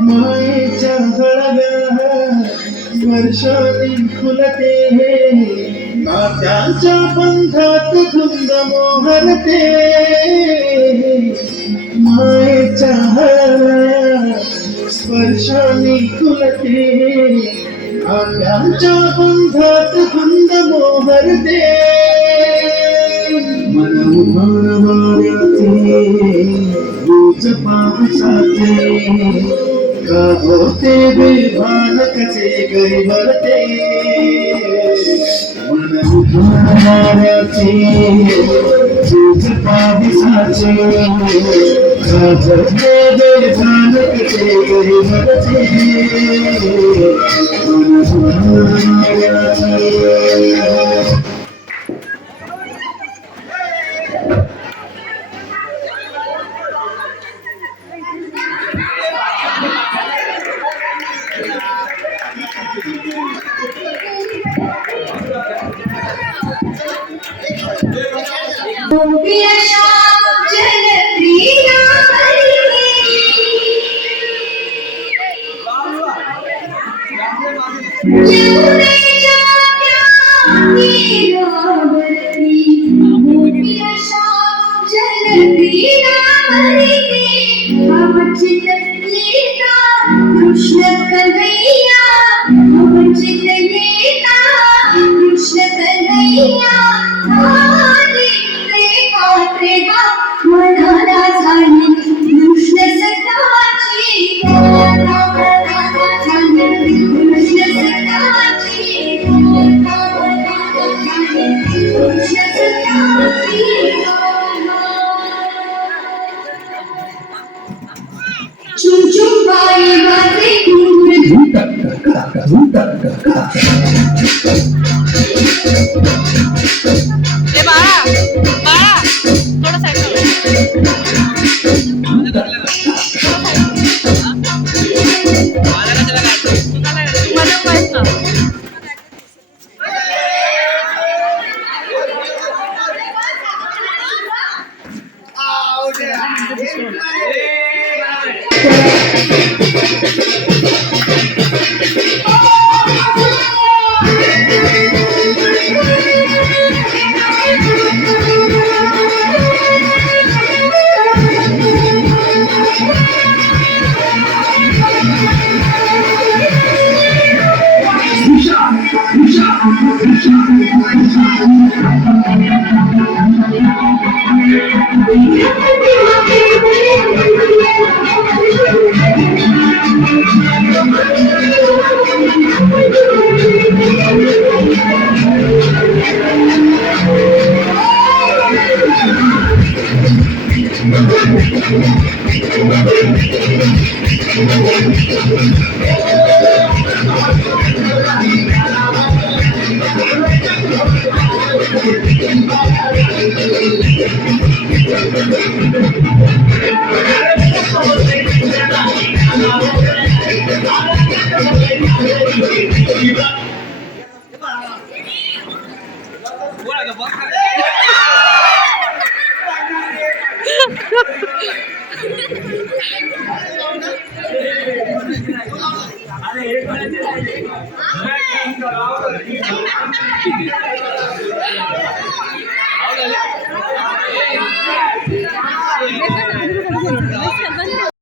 मायेच्या हळव्या स्पर्शाने फुलते नात्याच्या बंधात धुंद मोहरते मायेच्या हळव्या स्पर्शाने फुलते नात्याच्या बंधात धुंद मोहरते मन उभार वाऱ्याचे रोज पावसाचे का होते बेभान कसे गरीबरते मन उभार वाऱ्याचे रोज पावसाचे का होते बेभान कसे गरीबरते मन उभार वाऱ्याचे कृष्ण कन्हैया कृष्ण कन्हैया मनाला झाली कृष्ण सताची कृष्ण सताची कृष्ण सताची चुम चुम बाई बाजे